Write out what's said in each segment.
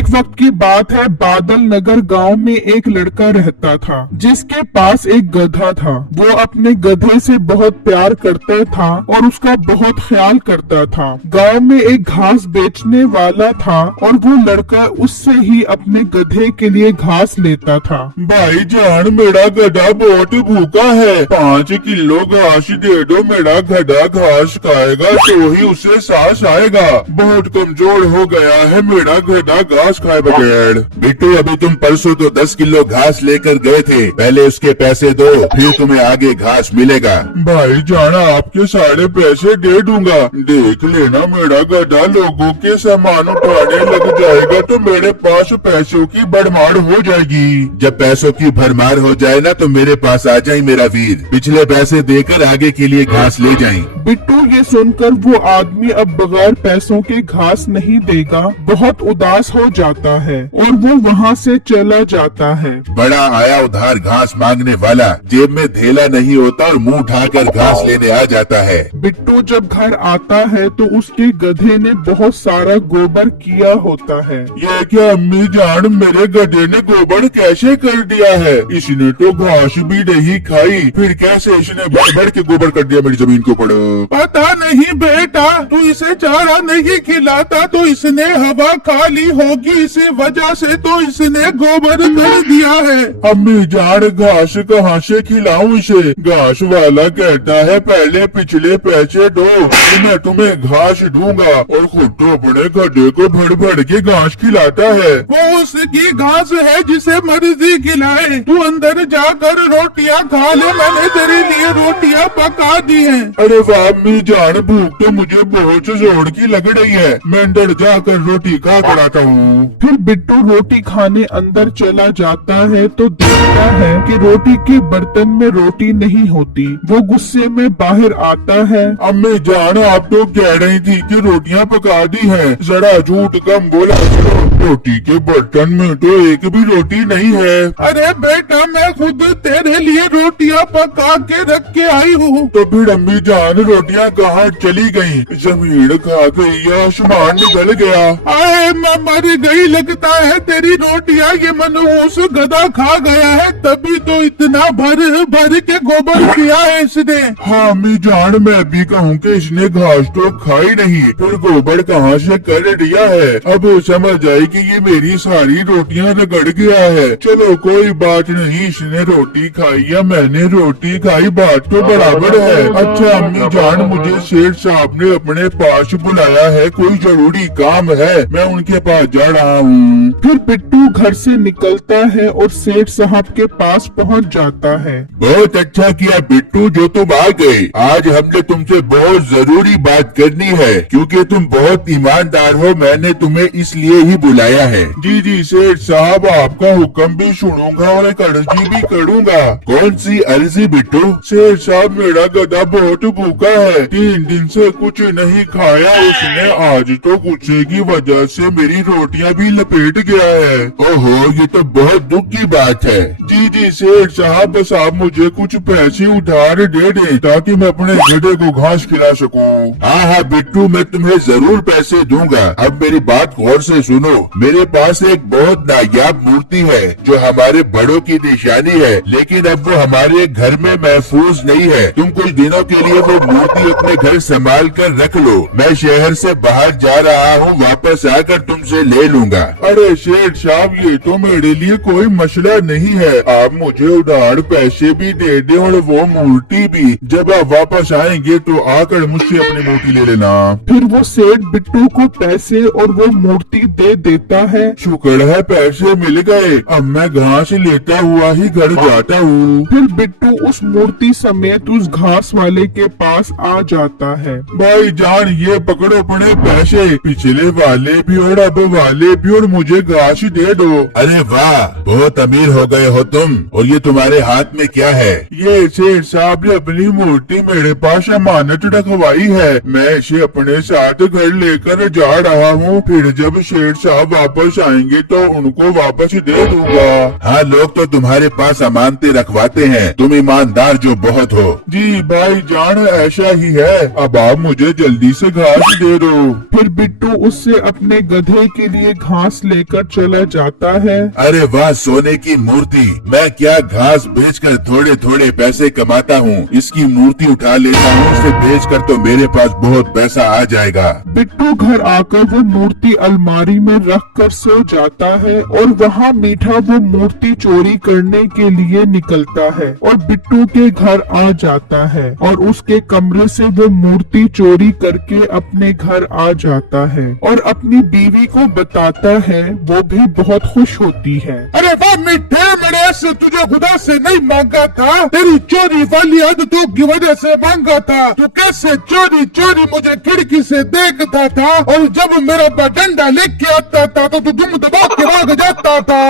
एक वक्त की बात है, बादल नगर गांव में एक लड़का रहता था जिसके पास एक गधा था। वो अपने गधे से बहुत प्यार करता था और उसका बहुत ख्याल करता था। गांव में एक घास बेचने वाला था और वो लड़का उससे ही अपने गधे के लिए घास लेता था। भाईजान, मेरा गधा बहुत भूखा है, 5 किलो घास दे दो। मेरा गधा घास खाएगा तो ही उसे सांस आएगा। बहुत कमजोर हो गया है मेरा गधा घास खाए बगैर। बिट्टू, अभी तुम परसों तो 10 किलो घास लेकर गए थे, पहले उसके पैसे दो, फिर तुम्हें आगे घास मिलेगा। भाईजान, आपके सारे पैसे दे दूंगा। देख लेना, मेरा गधा लोगों के सामान उठाने लग जाएगा तो मेरे पास पैसों की भरमार हो जाएगी। जब पैसों की भरमार हो जाए ना तो मेरे पास आ जाए मेरा वीर, पिछले पैसे देकर आगे के लिए घास ले जाएं। बिट्टू ये सुनकर वो आदमी अब बगैर पैसों के घास नहीं देगा, बहुत उदास हो जाता है और वो वहाँ से चला जाता है। बड़ा आया उधार घास मांगने वाला, जेब में थैला नहीं होता और मुंह उठाकर घास लेने आ जाता है। बिट्टू जब घर आता है तो उसके गधे ने बहुत सारा गोबर किया होता है। ये क्या अम्मी जान, मेरे गधे ने गोबर कैसे कर दिया है? इसने तो घास भी नहीं खाई, फिर कैसे इसने भर भर के गोबर कर दिया मेरी जमीन के ऊपर? पता नहीं बेटा, तू इसे चारा नहीं खिलाता तो इसने हवा खा ली होगी, इसी वजह से तो इसने गोबर कर दिया है। अम्मी जान, घास कहाँ से खिलाऊं इसे? घास वाला कहता है पहले पिछले पैसे दो, फिर मैं तुम्हें घास दूंगा, और खुद तो अपने गधे को भर भर के घास खिलाता है। वो उसकी घास है जिसे मर्जी खिलाए, तू अंदर जाकर रोटियां खा ले, मैंने तेरे लिए रोटियां पका दी हैं। अरे वाह अम्मी जान, भूख तो मुझे बहुत जोर की लग रही है, मैं अंदर जाकर रोटी खा कर आता हूँ। फिर बिट्टू रोटी खाने अंदर चला जाता है तो देखता है कि रोटी के बर्तन में रोटी नहीं होती। वो गुस्से में बाहर आता है। अम्मी जान, आप तो कह रही थी कि रोटियां पका दी हैं, जरा झूठ कम बोला करो। रोटी के बर्तन में तो एक भी रोटी नहीं है। अरे बेटा, मैं खुद तेरे लिए रोटियां पका के रख के आई हूँ। तो फिर अम्मी जान, रोटियां कहाँ चली गयी? जमीन खा गई या आसमान निकल गया? आए मैं मर गई लगता है तेरी रोटियां, ये मनहूस गधा खा गया है, तभी तो इतना भर भर के गोबर किया है इसने। हाँ अम्मी जान, मैं भी कहूँ कि इसने घास तो खाई नहीं, फिर गोबर कहाँ से कर दिया है? अब समझ आई कि ये मेरी सारी रोटियां रगड़ गया है। चलो कोई बात नहीं, इसने रोटी खाई या मैंने रोटी खाई, बात तो बराबर है। अच्छा अम्मी जान, मुझे सेठ साहब ने अपने पास बुलाया है, कोई जरूरी काम है, मैं उनके पास जा रहा हूँ। फिर बिट्टू घर से निकलता है और सेठ साहब के पास पहुंच जाता है। बहुत अच्छा किया बिट्टू जो तुम आ गए, आज हमने तुमसे बहुत जरूरी बात करनी है, क्योंकि तुम बहुत ईमानदार हो, मैंने तुम्हें इसलिए ही बुलाया है। जी जी सेठ साहब, आपका हुक्म भी सुनूंगा और एक अर्जी भी करूंगा। कौन सी अर्जी बिट्टू? सेठ साहब, मेरा गधा बहुत भूखा है, 3 दिन से कुछ नहीं खाया उसने, आज तो गुस्से की वजह से मेरी रोटियां भी लपेट गया है। ओहो, ये तो बहुत दुख की बात है। जी जी सेठ साहब, बस आप मुझे कुछ पैसे उधार दे दें ताकि मैं अपने गधे को घास खिला सकूं। हाँ हाँ बिट्टू, मैं तुम्हें जरूर पैसे दूंगा। अब मेरी बात गौर से सुनो, मेरे पास एक बहुत नायाब मूर्ति है जो हमारे बड़ों की निशानी है, लेकिन अब वो हमारे घर में महफूज नहीं है। तुम कुछ दिनों के लिए वो मूर्ति अपने घर संभाल कर रख लो, मैं शहर से बाहर जा रहा हूँ, वापस आकर तुमसे ले लूंगा। अरे सेठ साहब, ये तो मेरे लिए कोई मसला नहीं है, आप मुझे उधार पैसे भी दे दे और वो मूर्ति भी। जब आप वापस आएंगे तो आकर मुझसे अपनी मूर्ति ले लेना। फिर वो सेठ बिट्टू को पैसे और वो मूर्ति दे देता है। शुक्र है पैसे मिल गए, अब मैं घास लेता हुआ ही घर जाता हूँ। फिर बिट्टू उस मूर्ति समेत उस घास वाले के पास आ जाता है। भाई जान, ये पकड़ो अपने पैसे, पिछले वाले भी और अब वाले भी, और मुझे घास दे दो। अरे वाह, बहुत अमीर हो गए हो तुम। और ये तुम्हारे हाथ में क्या है? ये सेठ साहब ने अपनी मूर्ति मेरे पास अमानत रखवाई है, मैं इसे अपने साथ घर लेकर जा रहा हूँ, फिर जब सेठ साहब वापस आएंगे तो उनको वापस दे दूंगा। हाँ, लोग तो तुम्हारे पास अमानतें रखवाते हैं, तुम ईमानदार जो बहुत हो। जी भाई जान, ऐसा ही है, अब आप मुझे जल्दी से घास दे दो। फिर बिट्टू उससे अपने गधे के लिए घास लेकर लेकर चला जाता है। अरे वाह, सोने की मूर्ति। मैं क्या घास बेचकर थोड़े थोड़े पैसे कमाता हूँ। इसकी मूर्ति उठा लेता हूँ, इसे बेचकर तो मेरे पास बहुत पैसा आ जाएगा। बिट्टू घर आकर वो मूर्ति अलमारी में रख कर सो जाता है और वहाँ मीठा वो मूर्ति चोरी करने के लिए निकलता है और बिट्टू के घर आ जाता है और उसके कमरे से वो मूर्ति चोरी करके अपने घर आ जाता है और अपनी बीवी को बताता है। वो भी बहुत खुश होती है। अरे वाह मीठे, मैंने ऐसे तुझे खुदा से नहीं मांगा था, तेरी चोरी वाली आदतों की वजह से मांगा था। तू कैसे चोरी चोरी मुझे खिड़की से देखता था और जब मेरा डंडा लेके आता था तो तू दुम दबा के भाग जाता था।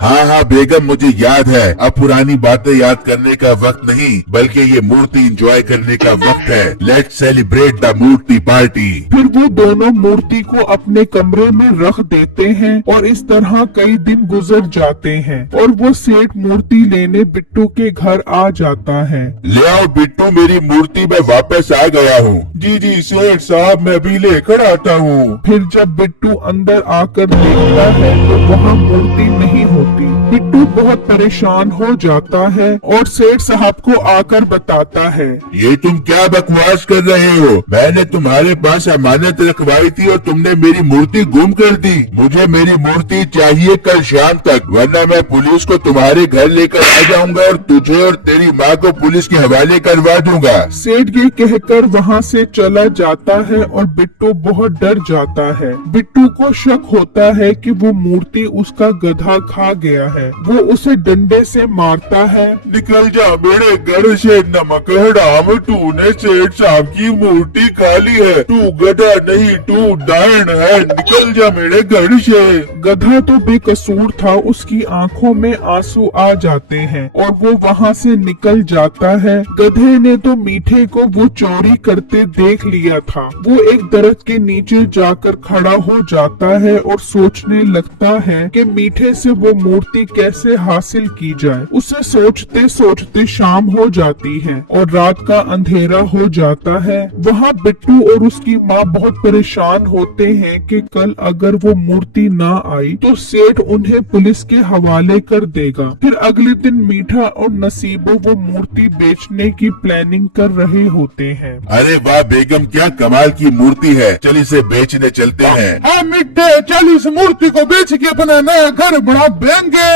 हाँ हाँ बेगम, मुझे याद है। अब पुरानी बातें याद करने का वक्त नहीं, बल्कि ये मूर्ति एंजॉय करने का वक्त है। लेट्स सेलिब्रेट द मूर्ति पार्टी। फिर वो दोनों मूर्ति को अपने कमरे में रख देते हैं और इस तरह कई दिन गुजर जाते हैं और वो सेठ मूर्ति लेने बिट्टू के घर आ जाता है। ले आओ बिट्टू, मेरी मूर्ति में वापस आ गया हूँ। जी जी सेठ साहब, मैं भी लेकर आता हूँ। फिर जब बिट्टू अंदर आकर देखता है तो वहाँ मूर्ति नहीं होती। बिट्टू बहुत परेशान हो जाता है और सेठ साहब को आकर बताता है। ये तुम क्या बकवास कर रहे हो? मैंने तुम्हारे पास अमानत रखवाई थी और तुमने मेरी मूर्ति गुम कर दी। मुझे मेरी मूर्ति चाहिए कल शाम तक, वरना मैं पुलिस को तुम्हारे घर लेकर आ जाऊंगा और तुझे और तेरी माँ को पुलिस के हवाले करवा दूंगा। सेठ ये कहकर वहाँ से चला जाता है और बिट्टू बहुत डर जाता है। बिट्टू को शक होता है कि वो मूर्ति उसका गधा खा गया है। वो उसे डंडे से मारता है। निकल जा मेरे घर से नमक हराम, तूने सेठ साहब की मूर्ति खा ली है। तू गधा नहीं, तू डायन है। निकल जा मेरे घर से। गधा तो बेकसूर था, उसकी आंखों में आंसू आ जाते हैं और वो वहाँ से निकल जाता है। गधे ने तो मीठे को वो चोरी करते देख लिया था। वो एक दरख्त के नीचे जाकर खड़ा हो जाता है और सोचने लगता है कि मीठे से वो मूर्ति कैसे हासिल की जाए। उसे सोचते सोचते शाम हो जाती है और रात का अंधेरा हो जाता है। वहाँ बिट्टू और उसकी माँ बहुत परेशान होते हैं कि कल अगर वो मूर्ति ना आई तो सेठ उन्हें पुलिस के हवाले कर देगा। फिर अगले दिन मीठा और नसीबो वो मूर्ति बेचने की प्लानिंग कर रहे होते हैं। अरे वाह बेगम, क्या कमाल की मूर्ति है। चल इसे बेचने चलते हैं। हाँ मीठे, चल इस मूर्ति को बेच के अपना नया घर बना देंगे।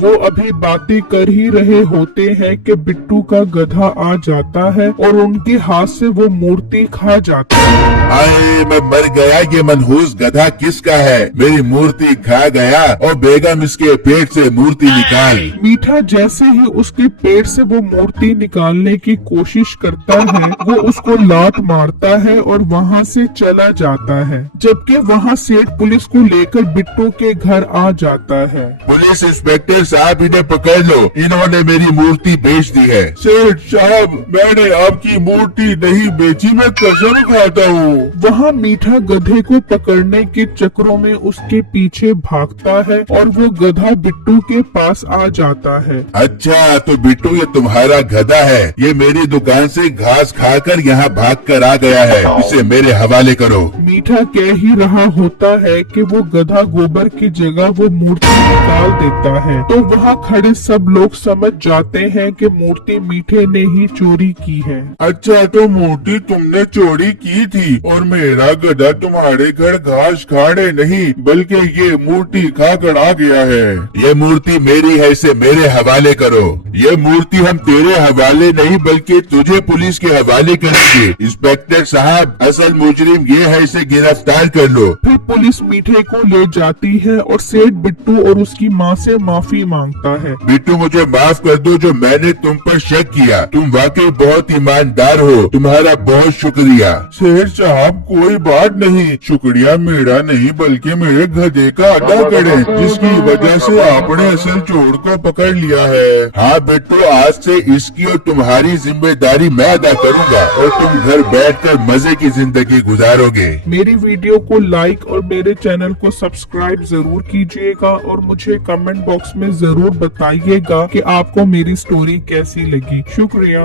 वो अभी बातें कर ही रहे होते हैं कि बिट्टू का गधा आ जाता है और उनके हाथ से वो मूर्ति खा जाता है। आए, मैं मर गया। ये मनहूस गधा किसका है? मेरी मूर्ति खा गया। और बेगम, इसके पेट से मूर्ति निकाल। मीठा जैसे ही उसके पेट से वो मूर्ति निकालने की कोशिश करता है, वो उसको लात मारता है और वहाँ से चला जाता है। जबकि वहाँ सेठ पुलिस को लेकर बिट्टू के घर आ जाता है। पुलिस इंस्पेक्टर साहब, इन्हें पकड़ लो, इन्होंने मेरी मूर्ति बेच दी है। सेठ साहब, मैंने आपकी मूर्ति नहीं बेची, मैं कसम खाता हूँ। वहाँ मीठा गधे को पकड़ने के चक्रों में उसके पीछे भागता है और वो गधा बिट्टू के पास आ जाता है। अच्छा, तो बिट्टू ये तुम्हारा गधा है। ये मेरी दुकान से घास खाकर यहाँ भाग कर आ गया है। इसे मेरे हवाले करो। मीठा कह ही रहा होता है कि वो गधा गोबर की जगह वो मूर्ति निकाल देता है। तो वहाँ खड़े सब लोग समझ जाते हैं कि मूर्ति मीठे ने ही चोरी की है। अच्छा, तो मूर्ति तुमने चोरी की थी और मेरा गधा तुम्हारे घर घास खाने नहीं बल्कि ये मूर्ति खाकर आ गया है। ये मूर्ति मेरी है, इसे मेरे हवाले करो। ये मूर्ति हम तेरे हवाले नहीं बल्कि तुझे पुलिस के हवाले करेंगे। इंस्पेक्टर साहब, असल मुजरिम ये है, इसे गिरफ्तार कर लो। फिर पुलिस मीठे को ले जाती है और सेठ बिट्टू और उसकी माँ से माफी मांगता है। बिट्टू, मुझे माफ कर दो जो मैंने तुम पर शक किया। तुम वाकई बहुत ईमानदार हो। तुम्हारा बहुत शुक्रिया। सेठ साहब, कोई बात नहीं। शुक्रिया मेरा नहीं बल्कि मेरे गधे का अदा करें, जिसकी वजह से आपने असल चोर को पकड़ लिया है। हाँ बिट्टू, आज से इसकी और तुम्हारी जिम्मेदारी मैं अदा करूँगा और तुम घर बैठकर मजे की जिंदगी गुजारोगे। मेरी वीडियो को लाइक और मेरे चैनल को सब्सक्राइब जरूर कीजिएगा और मुझे कमेंट बॉक्स में जरूर बताइएगा कि आपको मेरी स्टोरी कैसी लगी। शुक्रिया।